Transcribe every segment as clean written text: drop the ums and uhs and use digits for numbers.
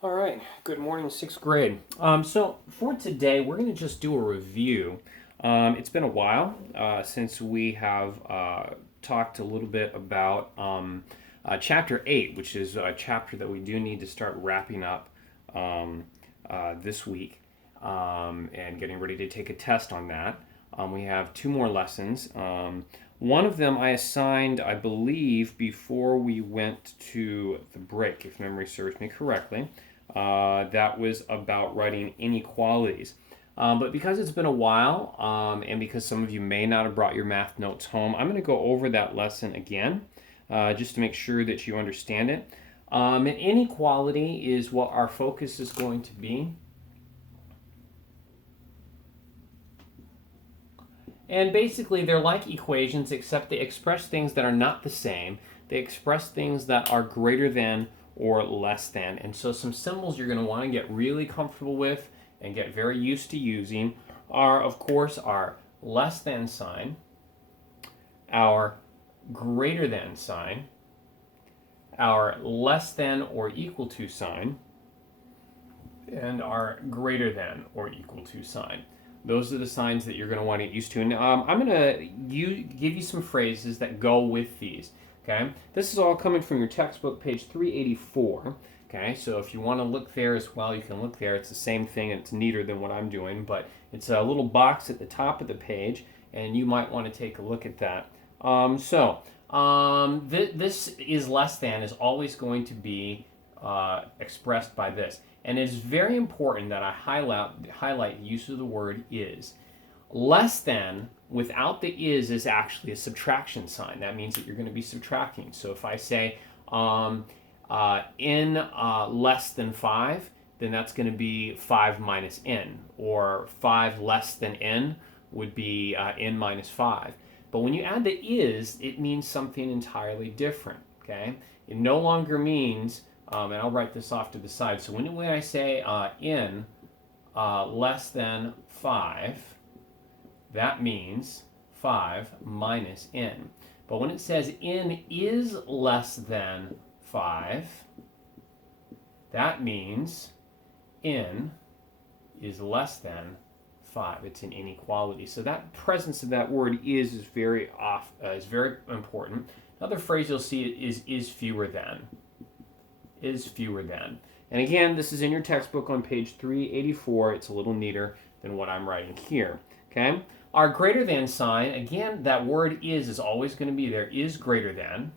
All right, good morning, sixth grade. So for today, we're going to just do a review. It's been a while since we have talked a little bit about Chapter 8, which is a chapter that we do need to start wrapping up um, this week and getting ready to take a test on that. We have two more lessons. One of them I assigned, I believe, before we went to the break, if memory serves me correctly. That was about writing inequalities. But because it's been a while, and because some of you may not have brought your math notes home, I'm going to go over that lesson again, just to make sure that you understand it. And inequality is what our focus is going to be. And basically, they're like equations, except they express things that are not the same. They express things that are greater than or less than. And so, some symbols you're going to want to get really comfortable with and get very used to using are, of course, our less than sign, our greater than sign, our less than or equal to sign, and our greater than or equal to sign. Those are the signs that you're going to want to get used to. And I'm going to give you some phrases that go with these. Okay, this is all coming from your textbook, page 384. Okay, so if you want to look there as well, you can look there. It's the same thing, and it's neater than what I'm doing, but it's a little box at the top of the page, and you might want to take a look at that. This is less than is always going to be expressed by this. And it's very important that I highlight the use of the word is. Less than without the is actually a subtraction sign. That means that you're going to be subtracting. So if I say n less than 5, then that's going to be 5 minus n. Or 5 less than n would be n minus 5. But when you add the is, it means something entirely different. Okay? It no longer means and I'll write this off to the side. So when I say n less than 5, that means 5 minus n. But when it says n is less than 5, that means n is less than 5. It's an inequality. So that presence of that word is very important. Another phrase you'll see is fewer than. Is fewer than. And again, this is in your textbook on page 384. It's a little neater than what I'm writing here. Okay? Our greater than sign, again, that word is always going to be there. Is greater than.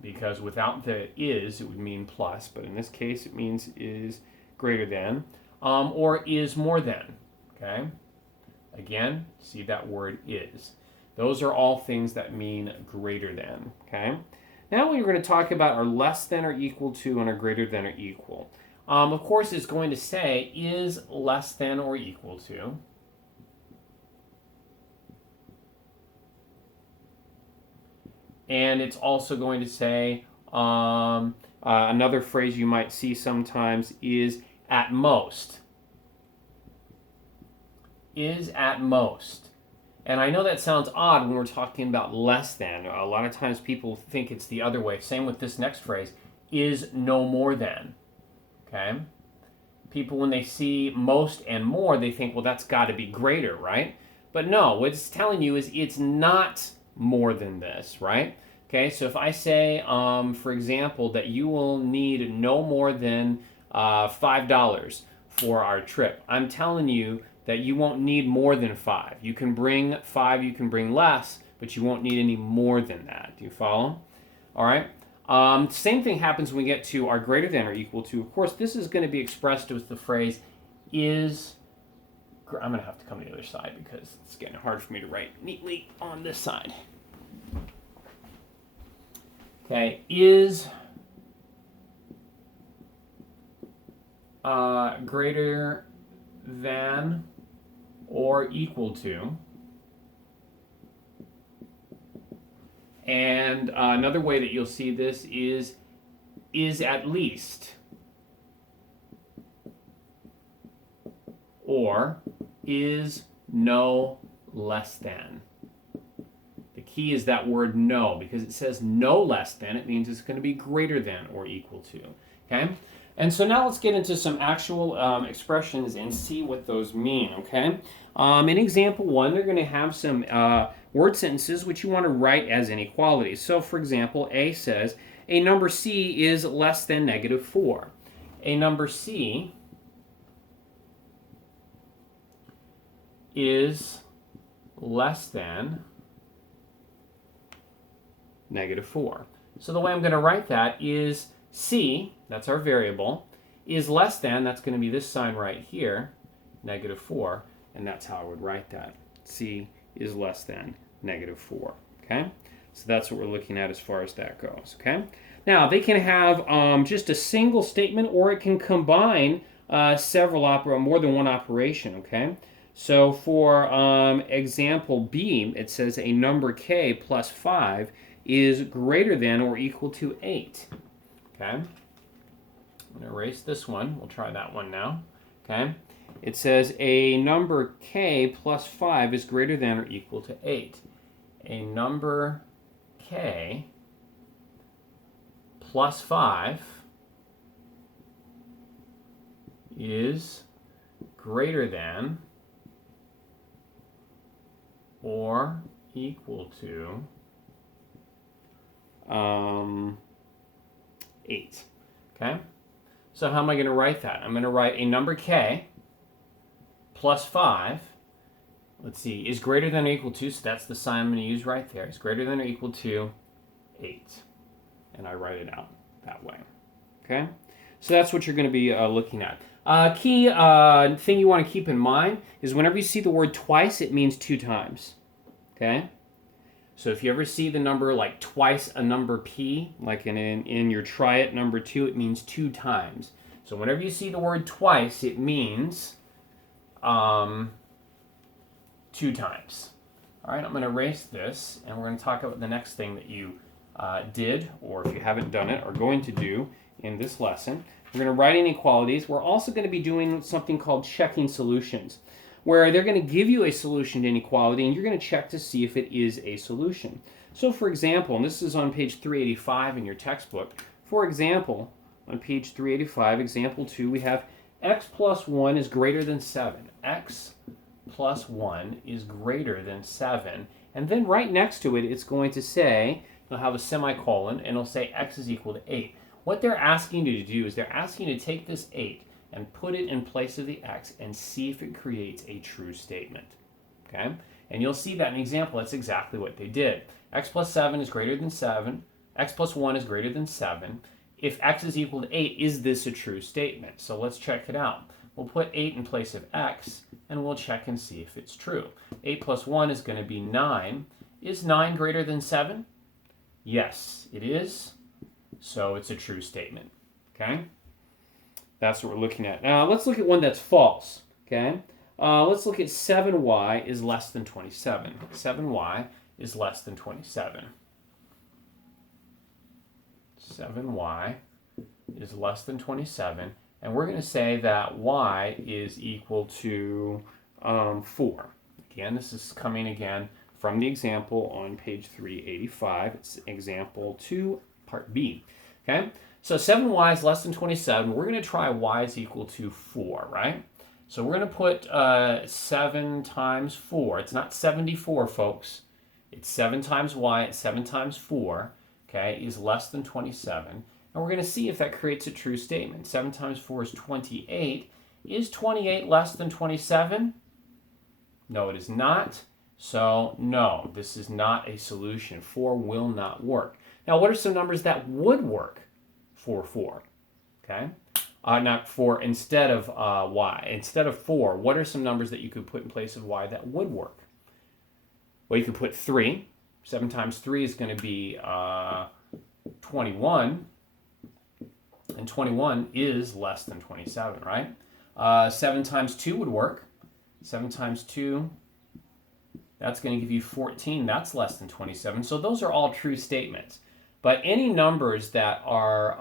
Because without the is, it would mean plus. But in this case, it means is greater than. Or is more than. Okay? Again, see that word is. Those are all things that mean greater than. Okay? Now we're going to talk about our less than or equal to and our greater than or equal. Of course, it's going to say is less than or equal to. And it's also going to say another phrase you might see sometimes is at most. Is at most. And I know that sounds odd when we're talking about less than. A lot of times people think it's the other way. Same with this next phrase, is no more than. Okay? People, when they see most and more, they think, well, that's got to be greater, right? But no, what it's telling you is it's not more than this, right? Okay, so if I say, for example, that you will need no more than $5 for our trip, I'm telling you that you won't need more than 5. You can bring 5, you can bring less, but you won't need any more than that. Do you follow? All right. Same thing happens when we get to our greater than or equal to. Of course, this is going to be expressed with the phrase is. I'm going to have to come to the other side because it's getting hard for me to write neatly on this side. Okay, is greater than or equal to. And another way that you'll see this is at least, or is no less than. The key is that word no, because it says no less than. It means it's going to be greater than or equal to. Okay? And so now let's get into some actual expressions and see what those mean. Okay? In example 1, they're going to have some word sentences which you want to write as inequalities. So, for example, A says, a number C is less than -4. A number C is less than -4. So the way I'm going to write that is C, that's our variable, is less than, that's going to be this sign right here, -4, and that's how I would write that. C is less than -4, okay? So that's what we're looking at as far as that goes, okay? Now, they can have just a single statement, or it can combine more than one operation, okay? So for example B, it says a number K plus 5 is greater than or equal to 8. Okay? I'm going to erase this one. We'll try that one now. Okay? It says a number K plus 5 is greater than or equal to 8. A number K plus 5 is greater than or equal to 8. Okay? So how am I going to write that? I'm going to write a number K plus 5, let's see, is greater than or equal to, so that's the sign I'm going to use right there, is greater than or equal to 8. And I write it out that way. Okay? So that's what you're going to be looking at. Key thing you want to keep in mind is whenever you see the word twice, it means 2 times. Okay? So if you ever see the number like twice a number P, like in your try it number 2, it means 2 times. So whenever you see the word twice, it means 2 times. All right, I'm going to erase this, and we're going to talk about the next thing that you did, or if you haven't done it, are going to do in this lesson. We're going to write inequalities. We're also going to be doing something called checking solutions, where they're going to give you a solution to inequality, and you're going to check to see if it is a solution. So for example, and this is on page 385 in your textbook, for example, on page 385, example 2, we have x plus 1 is greater than 7. X plus 1 is greater than 7. And then right next to it, it's going to say, it'll have a semicolon, and it'll say x is equal to 8. What they're asking you to do is they're asking you to take this 8 and put it in place of the x and see if it creates a true statement. Okay? And you'll see that in the example, that's exactly what they did. X plus 7 is greater than 7. X plus 1 is greater than 7. If x is equal to 8, is this a true statement? So let's check it out. We'll put 8 in place of x, and we'll check and see if it's true. 8 plus 1 is going to be 9. Is 9 greater than 7? Yes, it is. So it's a true statement. Okay? That's what we're looking at. Now, let's look at one that's false. Okay? Let's look at 7y is less than 27. 7y is less than 27. 7y is less than 27. And we're going to say that y is equal to 4. Again, this is coming again from the example on page 385. It's example 2, part B. Okay? So 7y is less than 27. We're going to try y is equal to 4, right? So we're going to put 7 times 4. It's not 74, folks. It's 7 times y. It's 7 times 4, okay, is less than 27. And we're going to see if that creates a true statement. 7 times 4 is 28. Is 28 less than 27? No, it is not. So, no, this is not a solution. 4 will not work. Now, what are some numbers that would work for 4? Okay? Not 4 instead of y. Instead of 4, what are some numbers that you could put in place of y that would work? Well, you could put 3. 7 times 3 is going to be 21. And 21 is less than 27, right? 7 times 2 would work. 7 times 2, that's going to give you 14. That's less than 27. So those are all true statements. But any numbers that are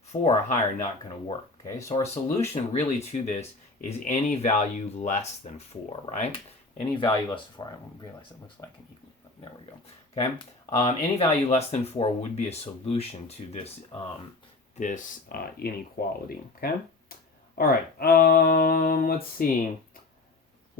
4 or higher are not going to work. Okay, so our solution really to this is any value less than 4, right? Any value less than 4. I realize it looks like an equal. There we go. Okay, any value less than 4 would be a solution to this inequality. Okay, all right. Let's see.